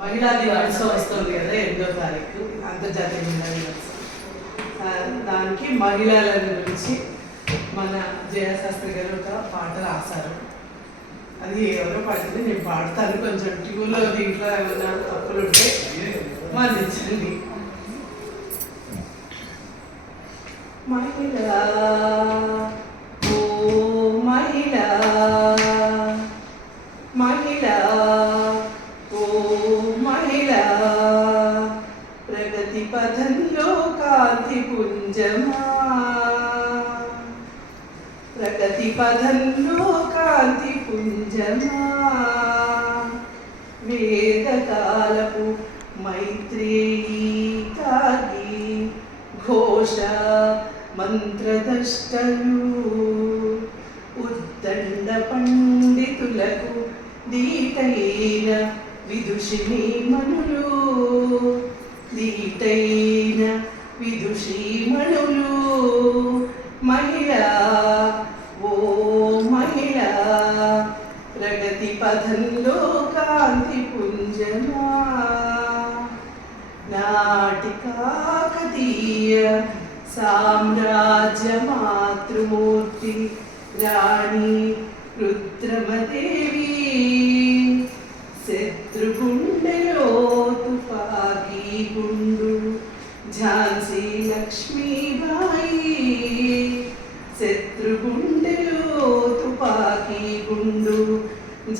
మహిళా దినోత్సవం వస్తుంది కదా 8వ తారీఖు అంతర్జాతీయ మహిళా దినోత్సవం. దానికి మహిళల గురించి మన జయశాస్త్రి గారు ఒక పాట రాశారు. అది ఎవరో పాడింది, నేను పాడతాను. కొంచెం ట్యూన్లో దీంట్లో ఏమైనా తప్పులు ఉంటే మన్నించండి. మహిళా ఓ మహిళా, మహిళా ఓ మహిళా, ప్రగతి పథంలో కాంతి పుంజమా, ప్రగతి పథంలో కాంతి పుంజమా, వేదకాలపు మైత్రేయీ కాగి ఘోష మంత్రదష్టలు, ఉద్దండ పండితులకు దీటైన విదుషిణీ మణులు, దీటైన విదుషీమణులు. మహిళా ఓ మహిళా, ప్రగతి పథంలో కాంతి పుంజమా, నాటి కాకతీయ సామ్రాజ్య మాతృమూర్తి రాణి రుద్రమదేవి, శత్రుగుండెలో తుపాకీ గుండు ఝాన్సీ లక్ష్మీబాయి, శత్రుగుండెలో తుపాకీ గుండు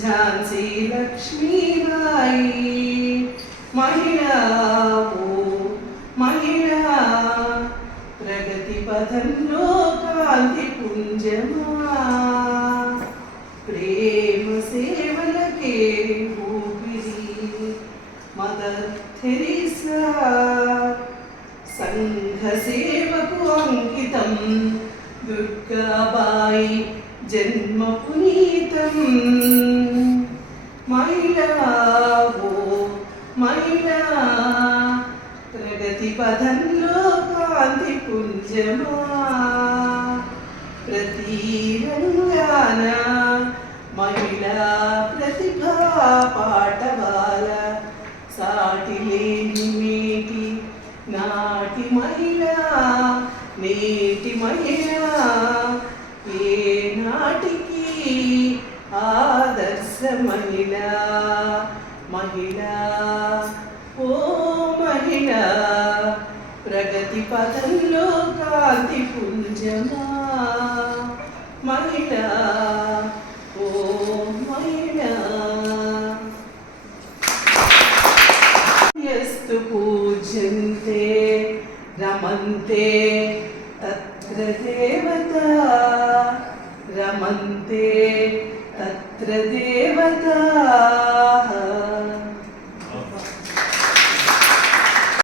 ఝాన్సీ లక్ష్మీబాయి. మహిళా ఓ మహిళా, ప్రగతి పథంలో కాంతి పుంజమా, ప్రేమ సేవలకే ఊపిరి మదర్ థెరిసా, సంఘ సేవకు అంకితం దుర్గాబాయి జన్మ పునీతం. మహిళా ఓ మహిళా, ప్రగతి పథంలో కాంతి పుంజమా, ప్రతి రంగాన మహిళా ప్రతిభా పాటవాల, సాటి లేని మేటి నాటి మహిళా నేటి మహిళా, ఏ నాటికి ఆదర్శ మహిళా. మహిళా ఓ మహిళా, ప్రగతి పథంలో కాంతి పుంజమా, మహిళా ఓ మహిళా. యస్తు పూజ్యంతే రమంతే తత్ర దేవతా, రమంతే తత్ర దేవతా.